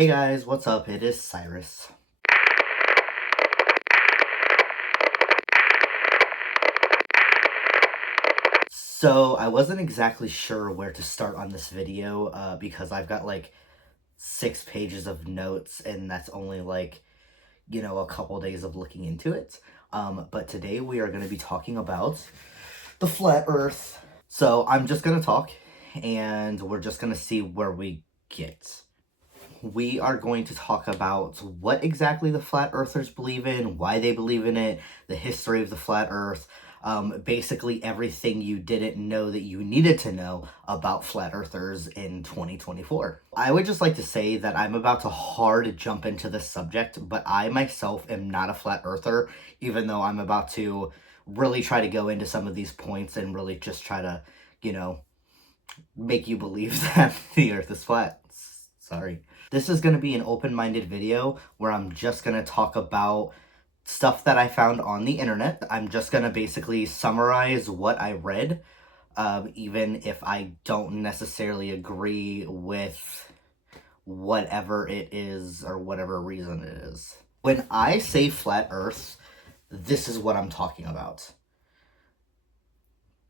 Hey guys, what's up? It is Cyrus. So I wasn't exactly sure where to start on this video because I've got like 6 pages of notes and that's only a couple days of looking into it. But today we are going to be talking about the flat earth. So I'm just going to talk and we're just going to see where we get. We are going to talk about what exactly the flat earthers believe in, why they believe in it, the history of the flat earth, basically everything you didn't know that you needed to know about flat earthers in 2024. I would just like to say that I'm about to hard jump into this subject, but I myself am not a flat earther, even though I'm about to really try to go into some of these points and really just try to, make you believe that the earth is flat. Sorry. This is going to be an open-minded video where I'm just going to talk about stuff that I found on the internet. I'm just going to basically summarize what I read, even if I don't necessarily agree with whatever it is or whatever reason it is. When I say flat earth, this is what I'm talking about.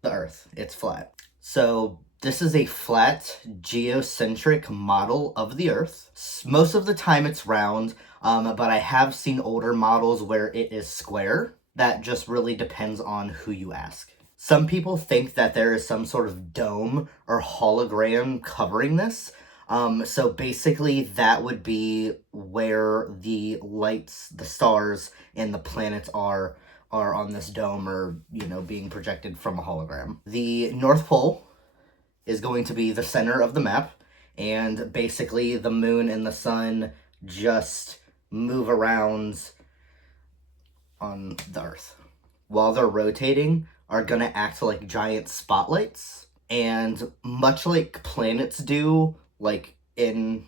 The earth, it's flat. So this is a flat, geocentric model of the Earth. Most of the time it's round, but I have seen older models where it is square. That just really depends on who you ask. Some people think that there is some sort of dome or hologram covering this. So basically that would be where the lights, the stars, and the planets are on this dome or, being projected from a hologram. The North Pole is going to be the center of the map, and basically the moon and the sun just move around on the Earth. While they're rotating, are going to act like giant spotlights, and much like planets do, like in,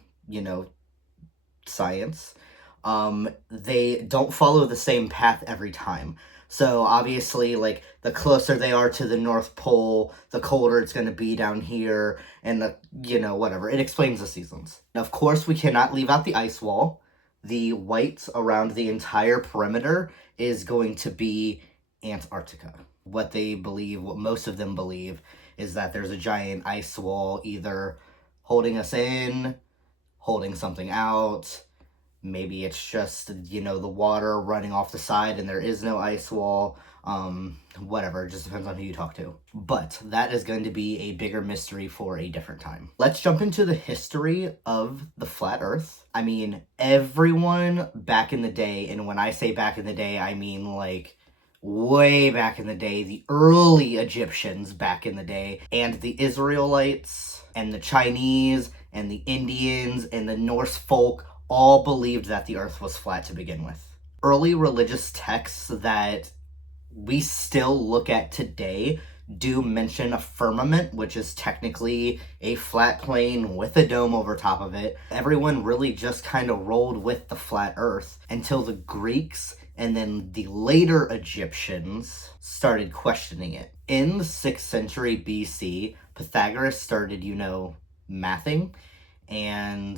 science, they don't follow the same path every time. So obviously, like, the closer they are to the North Pole, the colder it's going to be down here, and whatever. It explains the seasons. And of course, we cannot leave out the ice wall. The white around the entire perimeter is going to be Antarctica. What most of them believe, is that there's a giant ice wall either holding us in, holding something out. Maybe it's just, the water running off the side and there is no ice wall. Whatever, it just depends on who you talk to. But that is going to be a bigger mystery for a different time. Let's jump into the history of the flat earth. I mean, everyone back in the day, and when I say back in the day, I mean like way back in the day, the early Egyptians back in the day, and the Israelites, and the Chinese, and the Indians, and the Norse folk all believed that the earth was flat to begin with. Early religious texts that we still look at today do mention a firmament, which is technically a flat plane with a dome over top of it. Everyone really just kind of rolled with the flat earth until the Greeks and then the later Egyptians started questioning it. In the 6th century BC, Pythagoras started, mathing, and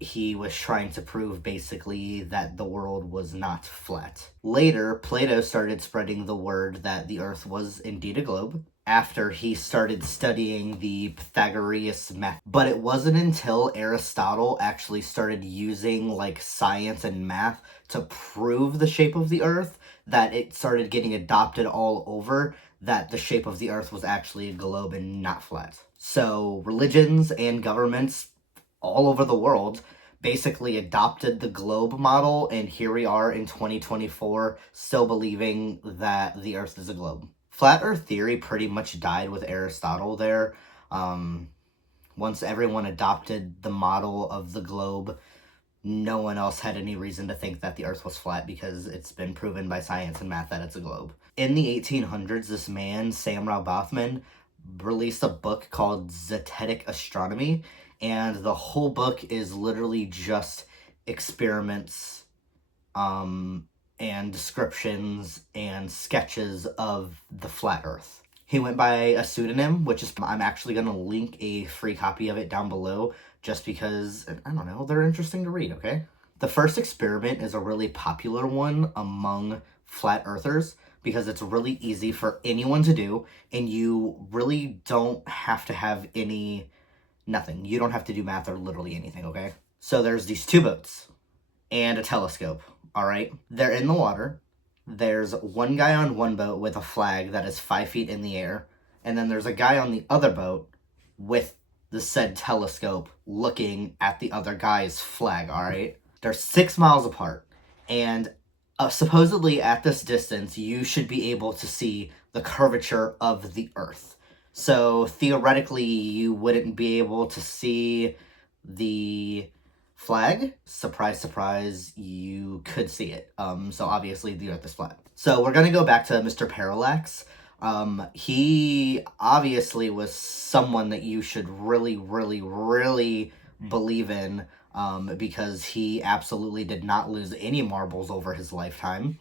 he was trying to prove basically that the world was not flat. Later, Plato started spreading the word that the earth was indeed a globe after he started studying the Pythagorean method. But it wasn't until Aristotle actually started using like science and math to prove the shape of the earth that it started getting adopted all over, that the shape of the earth was actually a globe and not flat. So religions and governments all over the world basically adopted the globe model, and here we are in 2024 still believing that the earth is a globe. Flat earth theory pretty much died with Aristotle there. Once everyone adopted the model of the globe, no one else had any reason to think that the earth was flat because it's been proven by science and math that it's a globe. In the 1800s, this man, Samuel Baughman, released a book called Zetetic Astronomy, and the whole book is literally just experiments and descriptions and sketches of the flat earth. He went by a pseudonym, which is, I'm actually going to link a free copy of it down below just because, I don't know, they're interesting to read, okay? The first experiment is a really popular one among flat earthers because it's really easy for anyone to do, and you really don't have to have nothing. You don't have to do math or literally anything, okay? So there's these two boats and a telescope, all right? They're in the water. There's one guy on one boat with a flag that is 5 feet in the air, and then there's a guy on the other boat with the said telescope looking at the other guy's flag, all right? They're 6 miles apart, and supposedly at this distance, you should be able to see the curvature of the Earth. So theoretically, you wouldn't be able to see the flag. Surprise, surprise, you could see it. So obviously the Earth is flat. So we're gonna go back to Mr. Parallax. He obviously was someone that you should really, really, really believe in, because he absolutely did not lose any marbles over his lifetime.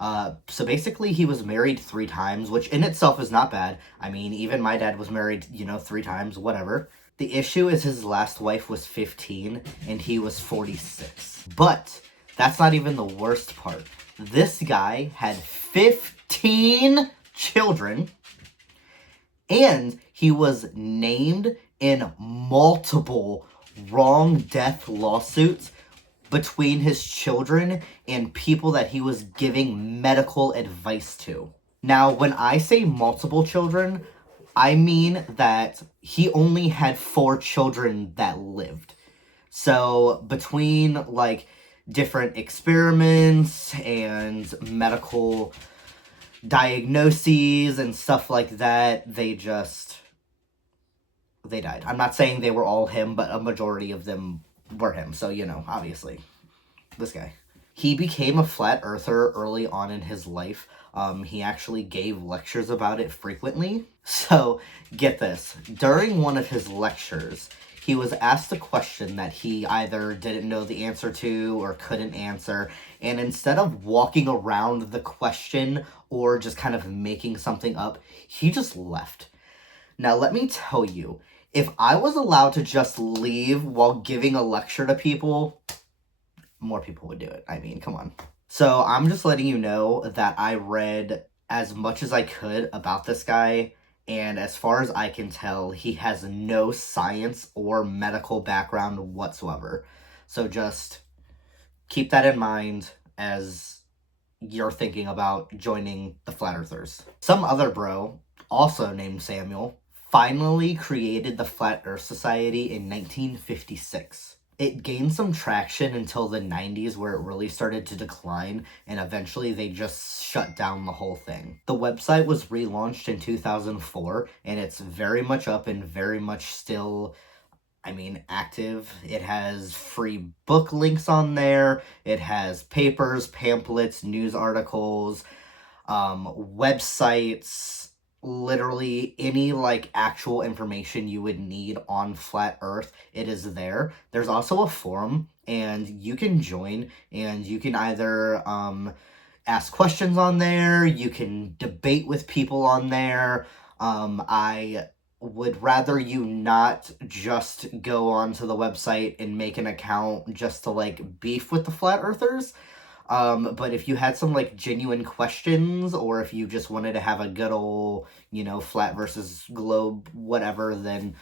So basically he was married 3 times, which in itself is not bad. I mean, even my dad was married, 3 times, whatever. The issue is his last wife was 15 and he was 46. But that's not even the worst part. This guy had 15 children, and he was named in multiple wrong death lawsuits between his children and people that he was giving medical advice to. Now, when I say multiple children, I mean that he only had 4 children that lived. So between like different experiments and medical diagnoses and stuff like that, they died. I'm not saying they were all him, but a majority of them were him. So, obviously, this guy. He became a flat earther early on in his life. He actually gave lectures about it frequently. So, get this. During one of his lectures, he was asked a question that he either didn't know the answer to or couldn't answer. And instead of walking around the question or just kind of making something up, he just left. Now, let me tell you, if I was allowed to just leave while giving a lecture to people, more people would do it. I mean, come on. So I'm just letting you know that I read as much as I could about this guy, and as far as I can tell, he has no science or medical background whatsoever. So just keep that in mind as you're thinking about joining the Flat Earthers. Some other bro, also named Samuel, finally created the Flat Earth Society in 1956. It gained some traction until the 90s where it really started to decline, and eventually they just shut down the whole thing. The website was relaunched in 2004, and it's very much up and very much still, active. It has free book links on there. It has papers, pamphlets, news articles, websites, literally any actual information you would need on flat earth. It is there. There's also a forum, and you can join, and you can either ask questions on there, you can debate with people on there. I would rather you not just go onto the website and make an account just to beef with the flat earthers. But if you had some genuine questions, or if you just wanted to have a good old, flat versus globe, whatever, then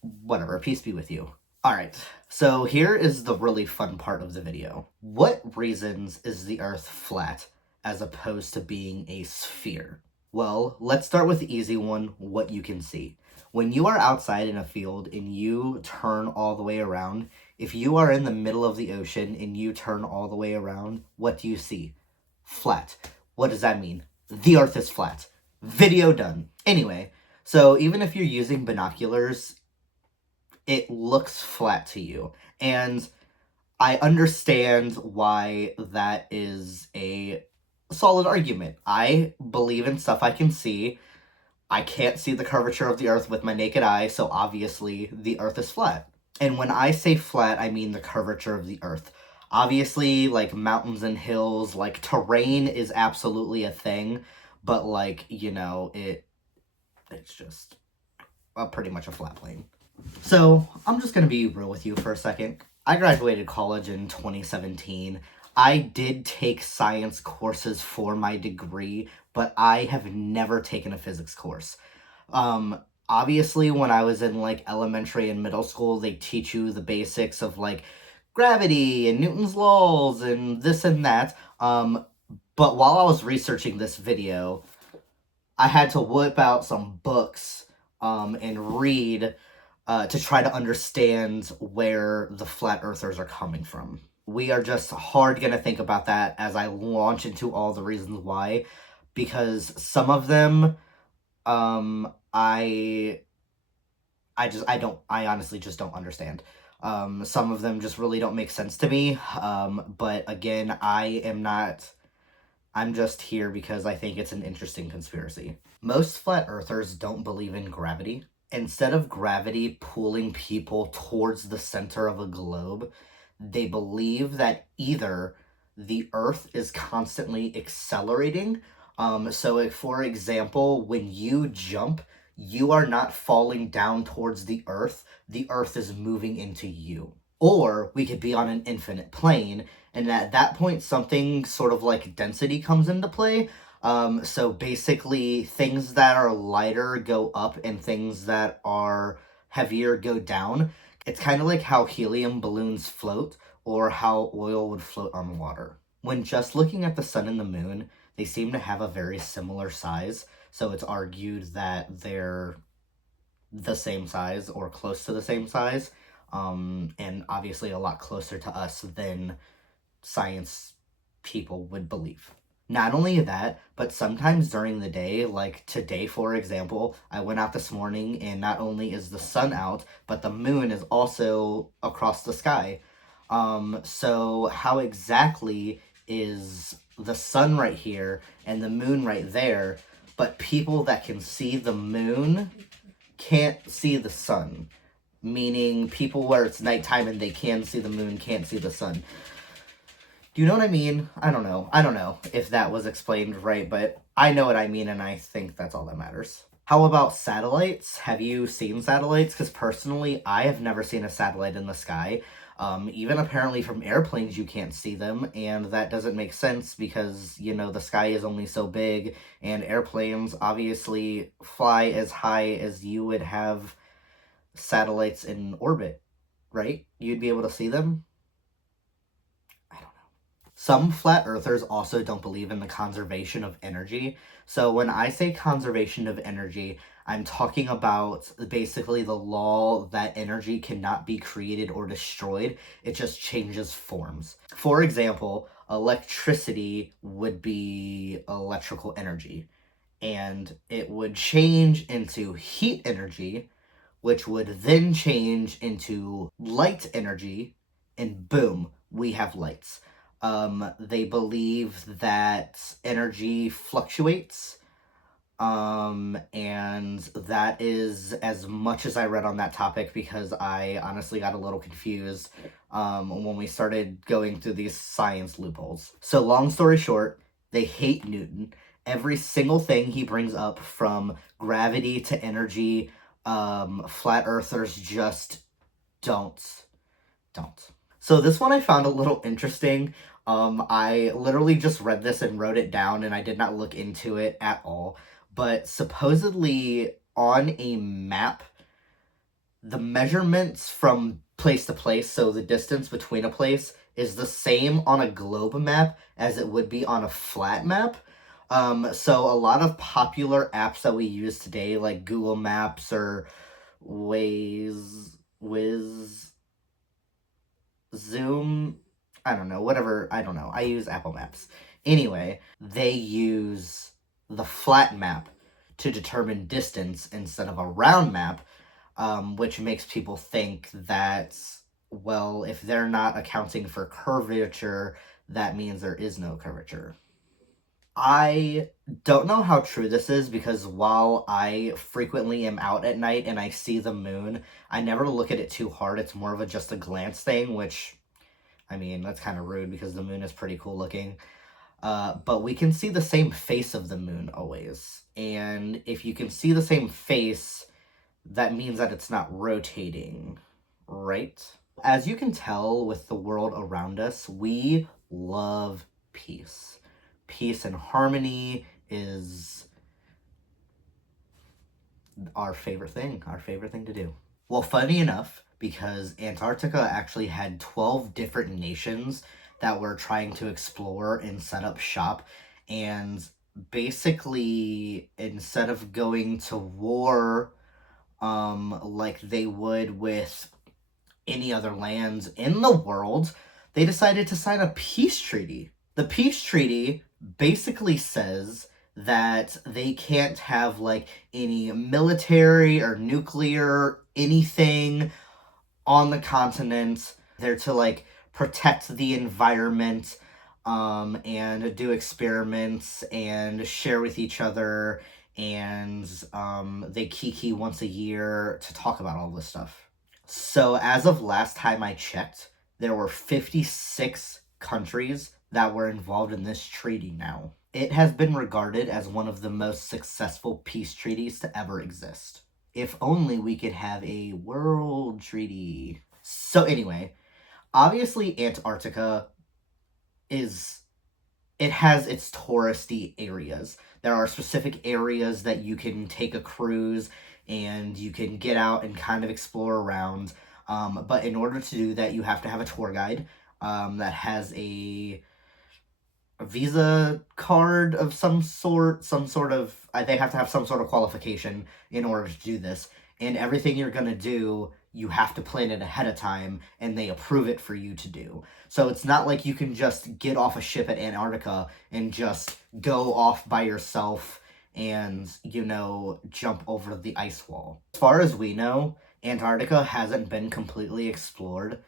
whatever, peace be with you. Alright, so here is the really fun part of the video. What reasons is the Earth flat as opposed to being a sphere? Well, let's start with the easy one, what you can see. When you are outside in a field and you turn all the way around, if you are in the middle of the ocean and you turn all the way around, what do you see? Flat. What does that mean? The Earth is flat. Video done. Anyway, so even if you're using binoculars, it looks flat to you. And I understand why that is a solid argument. I believe in stuff I can see. I can't see the curvature of the Earth with my naked eye, so obviously the Earth is flat. And when I say flat, I mean the curvature of the Earth. Obviously, mountains and hills, terrain is absolutely a thing, but it's just pretty much a flat plane. So I'm just gonna be real with you for a second. I graduated college in 2017. I did take science courses for my degree, but I have never taken a physics course. Um, Obviously, when I was in like elementary and middle school, they teach you the basics of like gravity and Newton's laws and this and that. But while I was researching this video, I had to whip out some books and read to try to understand where the flat earthers are coming from. We are just hard going to think about that as I launch into all the reasons why, because some of them I honestly just don't understand. Some of them just really don't make sense to me. But again, I'm just here because I think it's an interesting conspiracy. Most flat earthers don't believe in gravity. Instead of gravity pulling people towards the center of a globe, they believe that either the earth is constantly accelerating. So, if, for example, when you jump, you are not falling down towards the earth is moving into you. Or we could be on an infinite plane, and at that point, something sort of like density comes into play. So basically, things that are lighter go up, and things that are heavier go down. It's kind of like how helium balloons float, or how oil would float on water. When just looking at the sun and the moon, they seem to have a very similar size, so it's argued that they're the same size or close to the same size, and obviously a lot closer to us than science people would believe. Not only that, but sometimes during the day, like today, for example, I went out this morning and not only is the sun out, but the moon is also across the sky. So how exactly is the sun right here and the moon right there, but people that can see the moon can't see the sun? Meaning people where it's nighttime and they can see the moon can't see the sun. Do you know what I mean? I don't know. I don't know if that was explained right, but I know what I mean, and I think that's all that matters. How about satellites? Have you seen satellites? Because personally, I have never seen a satellite in the sky. Even apparently from airplanes, you can't see them, and that doesn't make sense because, you know, the sky is only so big, and airplanes obviously fly as high as you would have satellites in orbit, right? You'd be able to see them? I don't know. Some flat earthers also don't believe in the conservation of energy. So when I say conservation of energy, I'm talking about basically the law that energy cannot be created or destroyed. It just changes forms. For example, electricity would be electrical energy, and it would change into heat energy, which would then change into light energy, and boom, we have lights. They believe that energy fluctuates, and that is as much as I read on that topic because I honestly got a little confused when we started going through these science loopholes. So, long story short, they hate Newton. Every single thing he brings up, from gravity to energy, flat earthers just don't. So this one I found a little interesting. I literally just read this and wrote it down, and I did not look into it at all. But supposedly on a map, the measurements from place to place, so the distance between a place, is the same on a globe map as it would be on a flat map. So a lot of popular apps that we use today, like Google Maps or Wiz, Zoom, I don't know, whatever, I don't know. I use Apple Maps. Anyway, they use the flat map to determine distance instead of a round map, which makes people think that, well, if they're not accounting for curvature, that means there is no curvature. I don't know how true this is because while I frequently am out at night and I see the moon, I never look at it too hard. It's more of just a glance thing, which, I mean, that's kind of rude because the moon is pretty cool looking. But we can see the same face of the moon always. And if you can see the same face, that means that it's not rotating, right? As you can tell with the world around us, we love peace. Peace and harmony is our favorite thing to do. Well, funny enough, because Antarctica actually had 12 different nations that were trying to explore and set up shop, and basically, instead of going to war, like they would with any other lands in the world, they decided to sign a peace treaty. The peace treaty basically says that they can't have like any military or nuclear anything on the continent. They're to like protect the environment, and do experiments and share with each other, and they kiki once a year to talk about all this stuff. So as of last time I checked, there were 56 countries that were involved in this treaty now. It has been regarded as one of the most successful peace treaties to ever exist. If only we could have a world treaty. So anyway, obviously Antarctica it has its touristy areas. There are specific areas that you can take a cruise and you can get out and kind of explore around. But in order to do that, you have to have a tour guide that has a visa card of some sort, they have to have some sort of qualification in order to do this. And everything you're going to do, you have to plan it ahead of time, and they approve it for you to do. So it's not like you can just get off a ship at Antarctica and just go off by yourself and, jump over the ice wall. As far as we know, Antarctica hasn't been completely explored,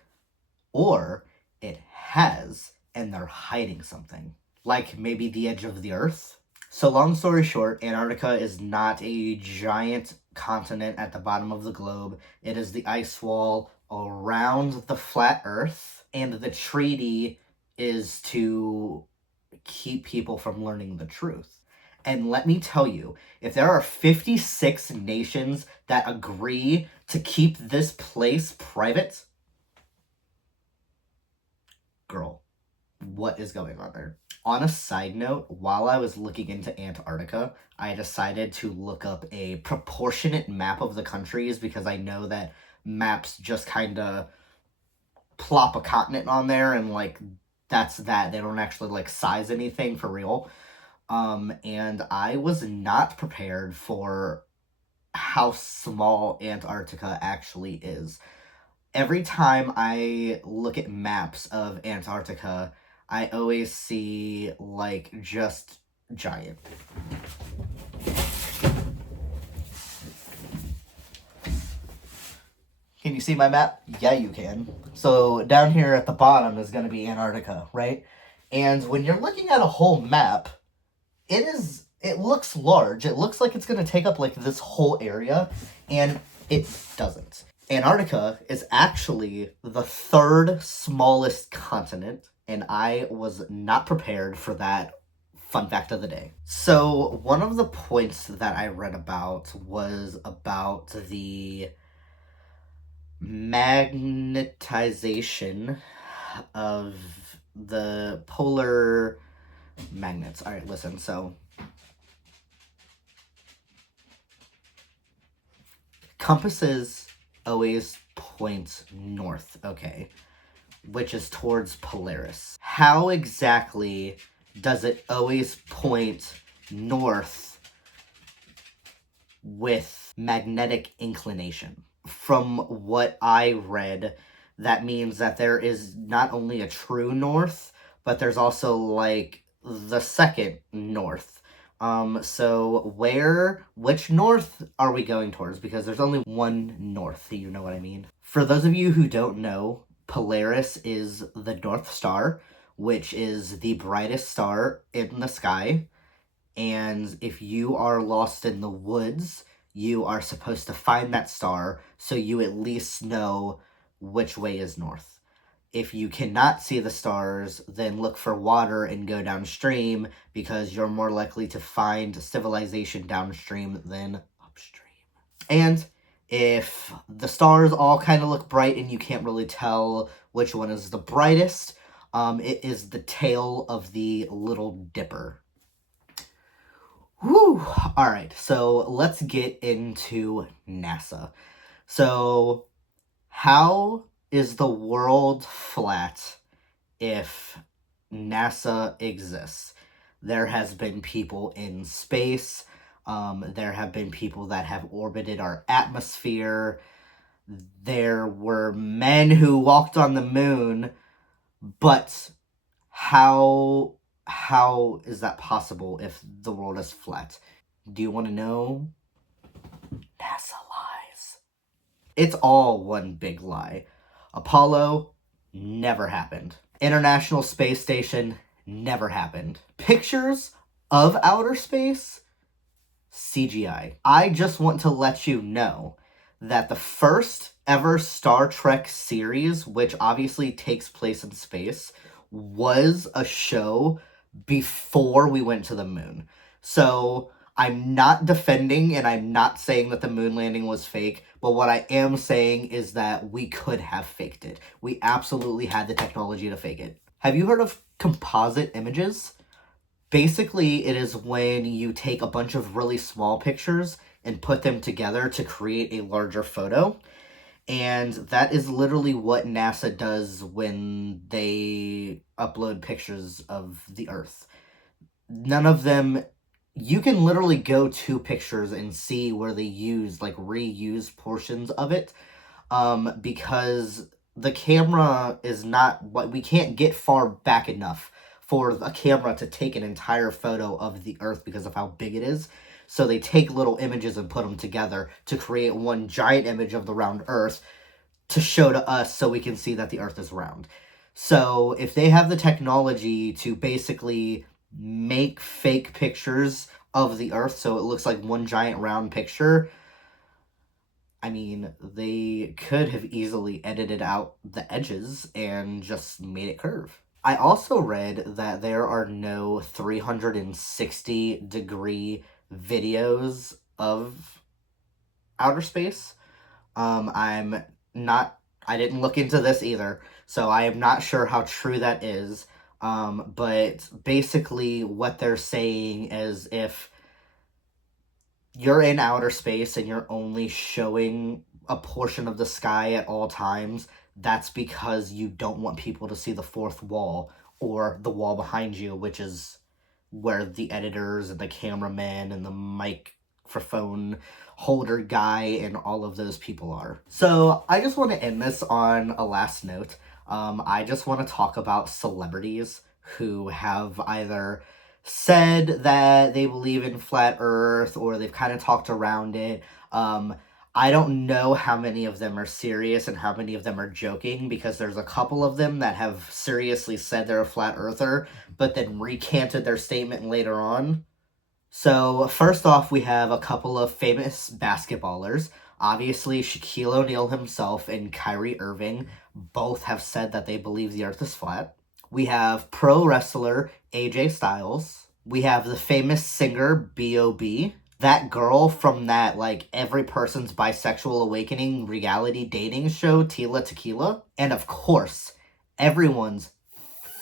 or it has, and they're hiding something. Like maybe the edge of the Earth? So long story short, Antarctica is not a giant continent at the bottom of the globe. It is the ice wall around the flat Earth, and the treaty is to keep people from learning the truth. And let me tell you, if there are 56 nations that agree to keep this place private, girl, what is going on there? On a side note, while I was looking into Antarctica, I decided to look up a proportionate map of the countries, because I know that maps just kind of plop a continent on there and like that's that. They don't actually like size anything for real. And I was not prepared for how small Antarctica actually is. Every time I look at maps of Antarctica, I always see, like, just giant. Can you see my map? Yeah, you can. So down here at the bottom is going to be Antarctica, right? And when you're looking at a whole map, it looks large. It looks like it's going to take up, like, this whole area, and it doesn't. Antarctica is actually the third smallest continent, and I was not prepared for that fun fact of the day. So, one of the points that I read about was about the magnetization of the polar magnets. All right, listen, so compasses always point north, okay, which is towards Polaris. How exactly does it always point north with magnetic inclination? From what I read, that means that there is not only a true north, but there's also like the second north. So which north are we going towards? Because there's only one north, you know what I mean? For those of you who don't know, Polaris is the North Star, which is the brightest star in the sky. And if you are lost in the woods, you are supposed to find that star so you at least know which way is north. If you cannot see the stars, then look for water and go downstream because you're more likely to find civilization downstream than upstream. And if the stars all kind of look bright and you can't really tell which one is the brightest, it is the tail of the Little Dipper. Whew! Alright, so let's get into NASA. So, how is the world flat if NASA exists? There has been people in space. There have been people that have orbited our atmosphere. There were men who walked on the moon, but how is that possible if the world is flat? Do you want to know? NASA lies. It's all one big lie. Apollo never happened. International Space Station never happened. Pictures of outer space? CGI. I just want to let you know that the first ever Star Trek series, which obviously takes place in space, was a show before we went to the moon. So I'm not defending and I'm not saying that the moon landing was fake, but what I am saying is that we could have faked it. We absolutely had the technology to fake it. Have you heard of composite images? Basically, it is when you take a bunch of really small pictures and put them together to create a larger photo. And that is literally what NASA does when they upload pictures of the Earth. None of them, you can literally go to pictures and see where they use, like, reuse portions of it, because the camera is not what we can't get far back enough for a camera to take an entire photo of the Earth because of how big it is. So they take little images and put them together to create one giant image of the round Earth to show to us so we can see that the Earth is round. So if they have the technology to basically make fake pictures of the Earth so it looks like one giant round picture, I mean, they could have easily edited out the edges and just made it curve. I also read that there are no 360-degree videos of outer space. I didn't look into this either, so I am not sure how true that is. But basically what they're saying is if you're in outer space and you're only showing a portion of the sky at all times, that's because you don't want people to see the fourth wall or the wall behind you, which is where the editors and the cameraman and the microphone holder guy and all of those people are. So I just want to end this on a last note. I just want to talk about celebrities who have either said that they believe in flat earth or they've kind of talked around it. I don't know how many of them are serious and how many of them are joking, because there's a couple of them that have seriously said they're a flat earther but then recanted their statement later on. So first off, we have a couple of famous basketballers. Obviously, Shaquille O'Neal himself and Kyrie Irving both have said that they believe the earth is flat. We have pro wrestler AJ Styles. We have the famous singer B.O.B. That girl from that, like, Every Person's Bisexual Awakening reality dating show, Tila Tequila. And of course, everyone's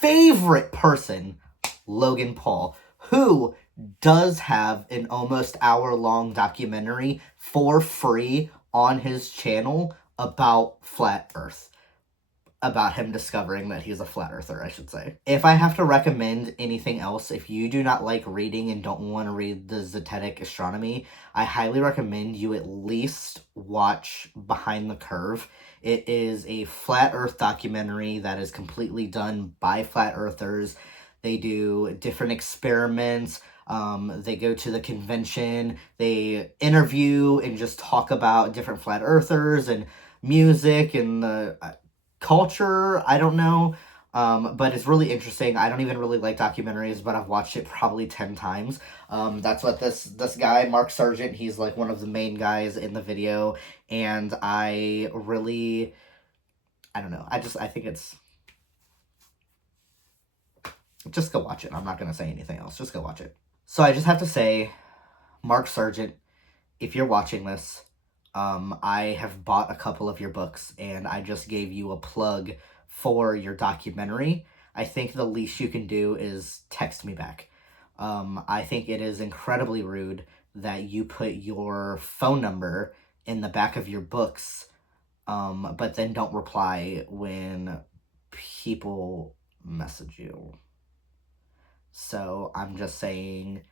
favorite person, Logan Paul, who does have an almost hour-long documentary for free on his channel about flat earth. About him discovering that he's a flat earther, I should say. If I have to recommend anything else, if you do not like reading and don't want to read the Zetetic Astronomy, I highly recommend you at least watch Behind the Curve. It is a flat earth documentary that is completely done by flat earthers. They do different experiments. They go to the convention. They interview and just talk about different flat earthers and music and the culture. I don't know. But it's really interesting. I don't even really like documentaries, but I've watched it probably 10 times. That's what this guy, Mark Sargent, he's like one of the main guys in the video, and I don't know. I think it's Just go watch it. I'm not going to say anything else. Just go watch it. So I just have to say, Mark Sargent, if you're watching this, I have bought a couple of your books, and I just gave you a plug for your documentary. I think the least you can do is text me back. I think it is incredibly rude that you put your phone number in the back of your books, but then don't reply when people message you. So I'm just saying,